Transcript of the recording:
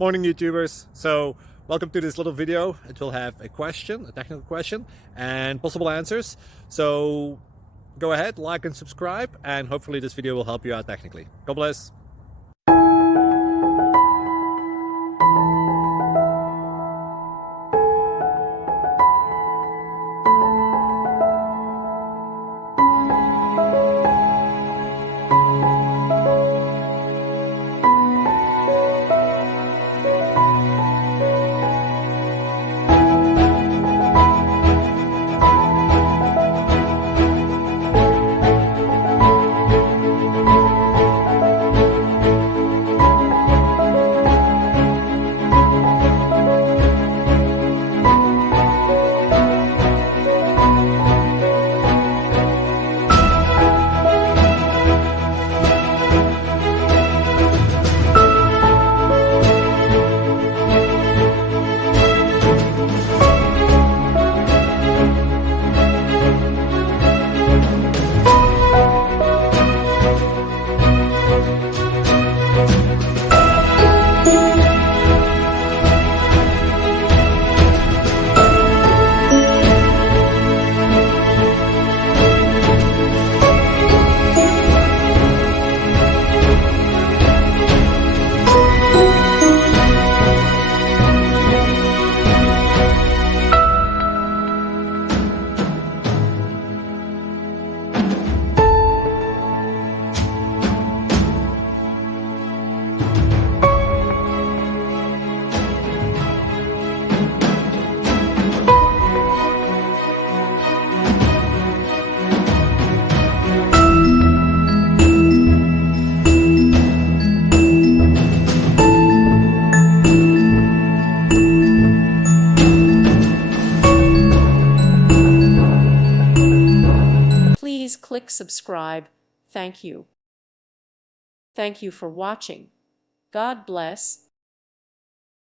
Morning YouTubers. So welcome to this little video. It will have a question, a technical question, and possible answers. So go ahead, like and subscribe, and hopefully this video will help you out technically. God bless. Please click subscribe. Thank you. Thank you for watching. God bless.